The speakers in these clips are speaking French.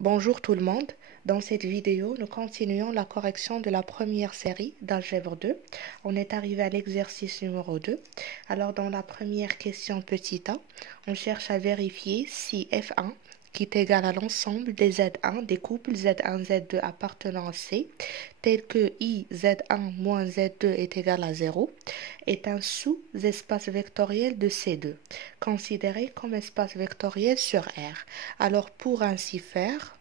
Bonjour tout le monde. Dans cette vidéo, nous continuons la correction de la première série d'Algèbre 2. On est arrivé à l'exercice numéro 2. Alors, dans la première question petit a, on cherche à vérifier si F1, qui est égal à l'ensemble des Z1 des couples Z1, Z2 appartenant à C, tel que I Z1 moins Z2 est égal à 0, est un sous-espace vectoriel de C2, considéré comme espace vectoriel sur R. Alors, pour ainsi faire,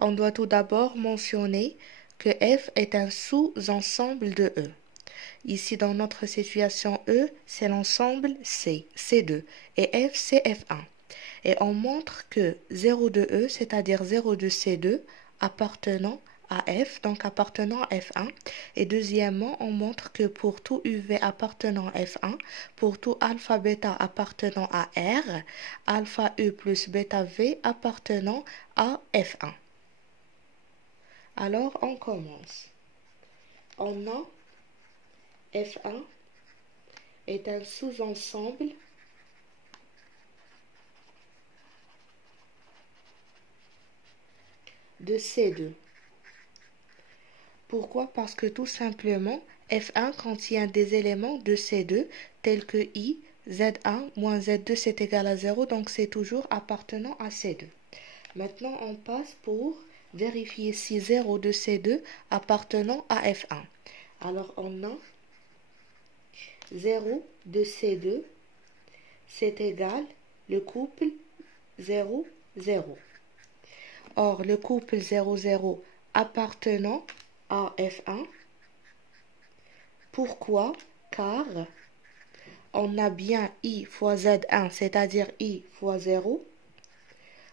on doit tout d'abord mentionner que F est un sous-ensemble de E. Ici, dans notre situation E, c'est l'ensemble C, C2, et F, c'est F1. Et on montre que 0 de E, c'est-à-dire 0 de C2, appartenant à F, donc appartenant à F1. Et deuxièmement, on montre que pour tout UV appartenant à F1, pour tout alpha bêta appartenant à R, alpha E plus bêta V appartenant à F1. Alors, on commence. On a F1 est un sous-ensemble de C2. Pourquoi? Parce que tout simplement, F1 contient des éléments de C2 tels que I, Z1 moins Z2 c'est égal à 0, donc c'est toujours appartenant à C2. Maintenant, on passe pour vérifier si 0 de C2 appartenant à F1. Alors, on a 0 de C2, c'est égal le couple 0, 0. Or, le couple 0, 0 appartenant à F1. Pourquoi? Car on a bien I fois Z1, c'est-à-dire I fois 0,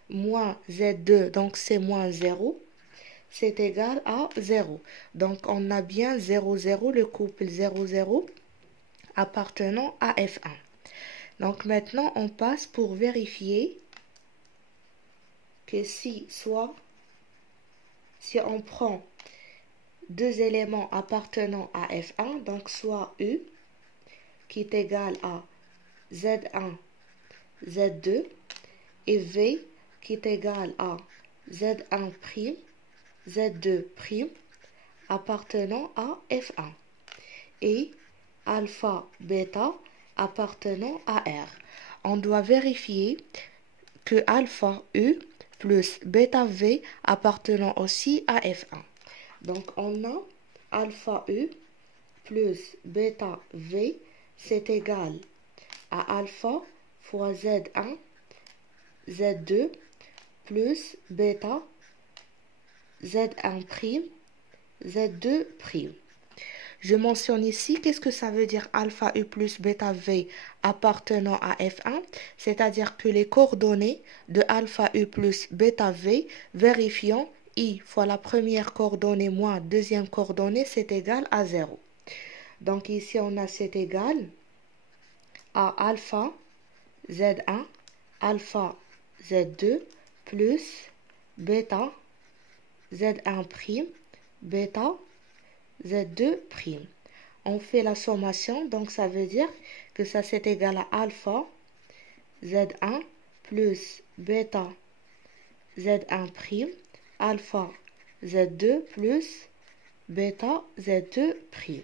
moins Z2, donc c'est moins 0, c'est égal à 0. Donc, on a bien 0, 0, le couple 0, 0 appartenant à F1. Donc, maintenant, on passe pour vérifier que si on prend deux éléments appartenant à F1, donc soit U, qui est égal à Z1, Z2, et V, qui est égal à Z1', Z2', appartenant à F1, et alpha, bêta, appartenant à R. On doit vérifier que alpha U plus bêta V appartenant aussi à F1. Donc, on a alpha U plus bêta V, c'est égal à alpha fois Z1, Z2, plus bêta, Z1', Z2'. Je mentionne ici, qu'est-ce que ça veut dire alpha U plus bêta V appartenant à F1? C'est-à-dire que les coordonnées de alpha U plus bêta V, vérifiant I fois la première coordonnée moins deuxième coordonnée, c'est égal à 0. Donc ici, on a c'est égal à alpha Z1, alpha Z2, plus bêta Z1', bêta Z2'. On fait la sommation, donc ça veut dire que ça c'est égal à alpha Z1 plus bêta Z1', alpha Z2 plus bêta Z2'.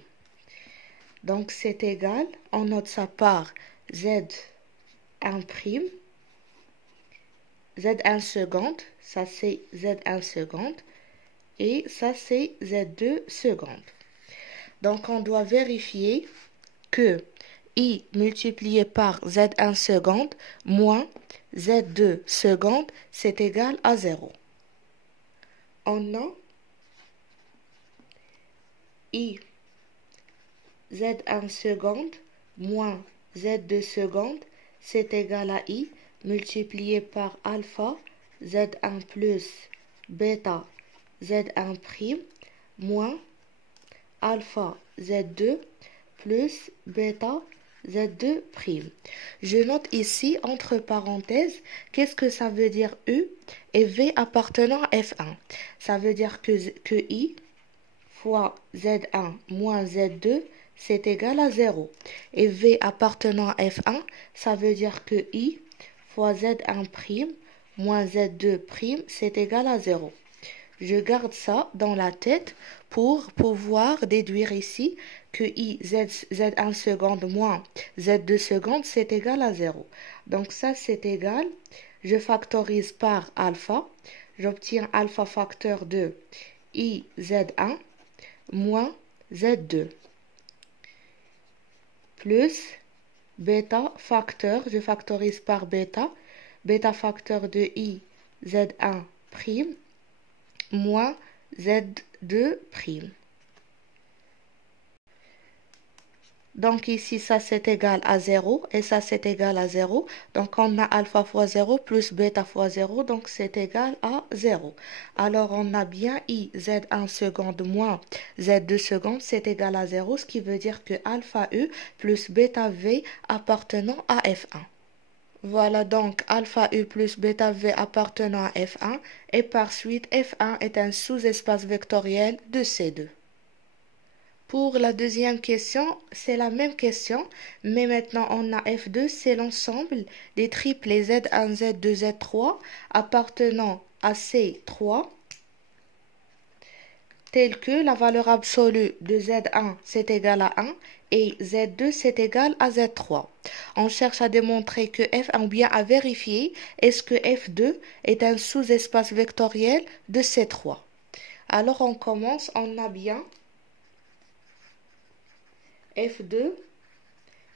Donc c'est égal, on note ça par Z1', Z1 seconde, ça c'est Z1 seconde, et ça c'est Z2 seconde. Donc on doit vérifier que I multiplié par Z1 seconde moins Z2 seconde, c'est égal à 0. On a I Z1 seconde moins Z2 seconde, c'est égal à I multiplié par alpha Z1 plus bêta Z1' moins alpha Z2 plus bêta Z2'. Je note ici, entre parenthèses, qu'est-ce que ça veut dire U et V appartenant à F1. Ça veut dire que I fois Z1 moins Z2, c'est égal à 0. Et V appartenant à F1, ça veut dire que I fois Z1' moins Z2', c'est égal à 0. Je garde ça dans la tête pour pouvoir déduire ici que Z1 seconde moins Z2 seconde, c'est égal à 0. Donc ça, c'est égal. Je factorise par alpha. J'obtiens alpha facteur de IZ1 moins Z2 plus bêta facteur, je factorise par bêta, bêta facteur de IZ1' moins Z2'. Donc ici, ça c'est égal à 0 et ça c'est égal à 0. Donc on a alpha fois 0 plus bêta fois 0, donc c'est égal à 0. Alors on a bien I Z1 seconde moins Z2 seconde, c'est égal à 0, ce qui veut dire que alpha E plus bêta V appartenant à F1. Voilà donc alpha U plus bêta V appartenant à F1 et par suite F1 est un sous-espace vectoriel de C2. Pour la deuxième question, c'est la même question, mais maintenant on a F2, c'est l'ensemble des triplets Z1, Z2, Z3 appartenant à C3, tels que la valeur absolue de Z1 c'est égal à 1 et Z2 c'est égal à Z3. On cherche à démontrer que F1 ou bien à vérifier est-ce que F2 est un sous-espace vectoriel de C3. Alors on commence, on a bien F2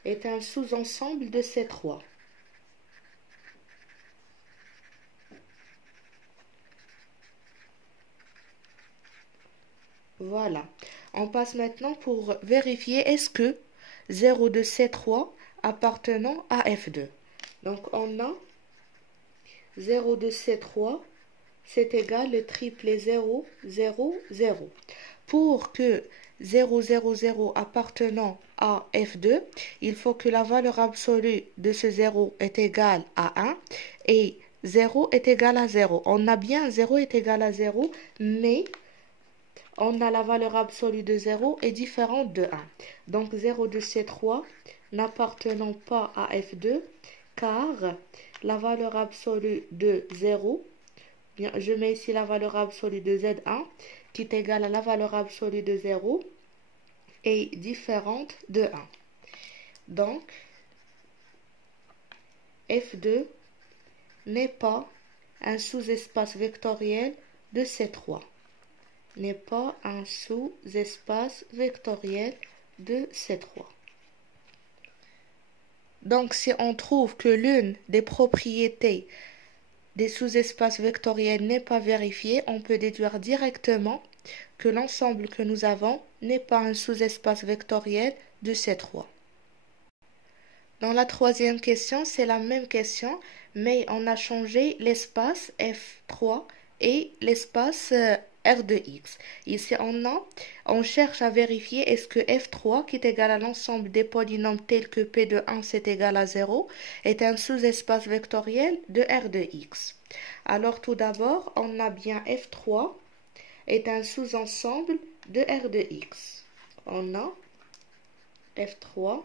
est un sous-ensemble de C3. Voilà. On passe maintenant pour vérifier est-ce que 0 de C3 appartenant à F2. Donc on a 0 de C3, c'est égal le triplet 0, 0, 0. Pour que 0, 0, 0 appartenant à F2, il faut que la valeur absolue de ce 0 est égale à 1 et 0 est égal à 0. On a bien 0 est égal à 0, mais on a la valeur absolue de 0 est différente de 1. Donc 0 de C3 n'appartenant pas à F2, car la valeur absolue de 0, bien, je mets ici la valeur absolue de Z1, qui est égale à la valeur absolue de 0, est différente de 1. Donc, F2 n'est pas un sous-espace vectoriel de C3. N'est pas un sous-espace vectoriel de C3. Donc, si on trouve que l'une des propriétés des sous-espaces vectoriels n'est pas vérifiée, on peut déduire directement que l'ensemble que nous avons n'est pas un sous-espace vectoriel de C3. Dans la troisième question, c'est la même question, mais on a changé l'espace F3 et l'espace R de X. Ici, on cherche à vérifier est-ce que F3, qui est égal à l'ensemble des polynômes tels que P de 1 c'est égal à 0, est un sous-espace vectoriel de R de X. Alors tout d'abord, on a bien F3 est un sous-ensemble de R de X. On a F3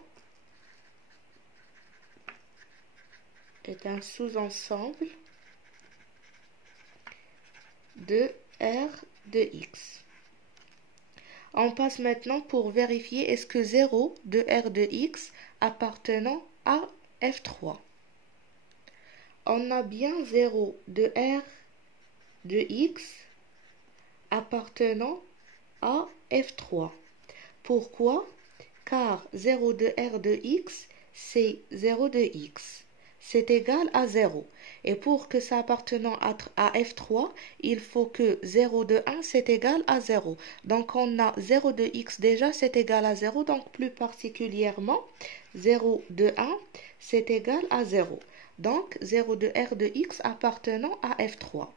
est un sous-ensemble de R de X. On passe maintenant pour vérifier est-ce que 0 de R de X appartenant à F3. On a bien 0 de R de X appartenant à F3. Pourquoi? Car 0 de R de X, c'est 0 de X. C'est égal à 0. Et pour que ça appartenant à F3, il faut que 0 de 1, c'est égal à 0. Donc on a 0 de X déjà, c'est égal à 0. Donc plus particulièrement, 0 de 1, c'est égal à 0. Donc 0 de R de X appartenant à F3.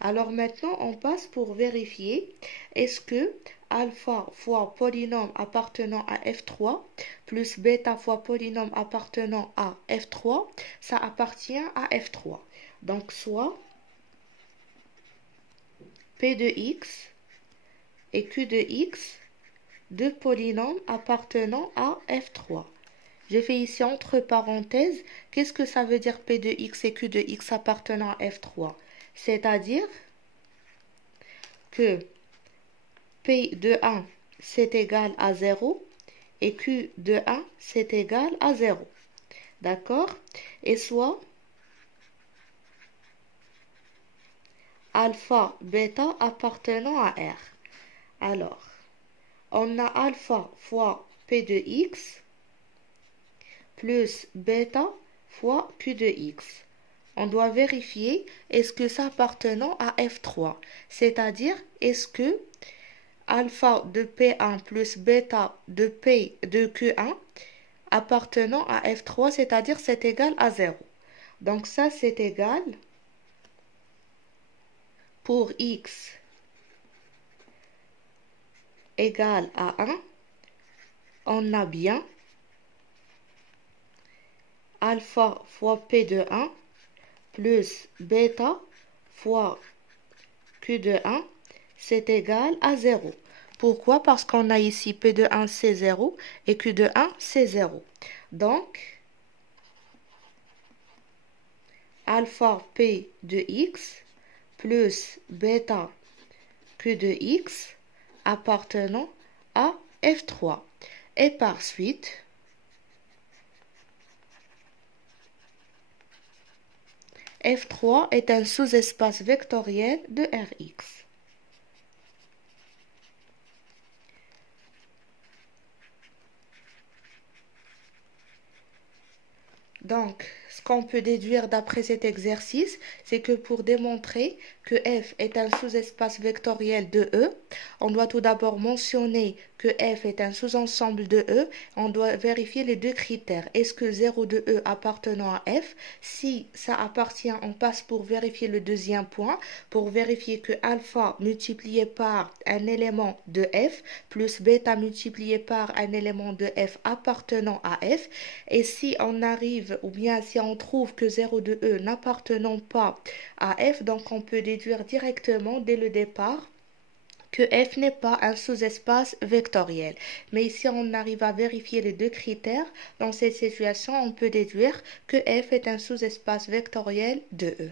Alors maintenant, on passe pour vérifier est-ce que alpha fois polynôme appartenant à F3 plus bêta fois polynôme appartenant à F3, ça appartient à F3. Donc soit P de X et Q de X, deux polynômes appartenant à F3. J'ai fait ici entre parenthèses, qu'est-ce que ça veut dire P de x et Q de x appartenant à F3? C'est-à-dire que P de 1 c'est égal à 0 et Q de 1 c'est égal à 0. D'accord? Et soit alpha, bêta appartenant à R. Alors, on a alpha fois P de x plus bêta fois Q de x. On doit vérifier est-ce que ça appartenant à F3, c'est-à-dire est-ce que alpha de P1 plus bêta de P de Q1 appartenant à F3, c'est-à-dire c'est égal à 0. Donc ça c'est égal pour x égal à 1, on a bien alpha fois P de 1 plus bêta fois Q de 1, c'est égal à 0. Pourquoi? Parce qu'on a ici P de 1 c'est 0 et Q de 1 c'est 0. Donc, alpha P de x plus bêta Q de x appartenant à F3. Et par suite, F3 est un sous-espace vectoriel de Rx. Donc, ce qu'on peut déduire d'après cet exercice, c'est que pour démontrer que F est un sous-espace vectoriel de E, on doit tout d'abord mentionner que F est un sous-ensemble de E. On doit vérifier les deux critères. Est-ce que 0 de E appartenant à F? Si ça appartient, on passe pour vérifier le deuxième point, pour vérifier que alpha multiplié par un élément de F plus bêta multiplié par un élément de F appartenant à F. Et si on arrive, ou bien si on trouve que 0 de E n'appartenant pas à F, donc on peut déduire directement dès le départ que F n'est pas un sous-espace vectoriel. Mais ici, on arrive à vérifier les deux critères. Dans cette situation, on peut déduire que F est un sous-espace vectoriel de E.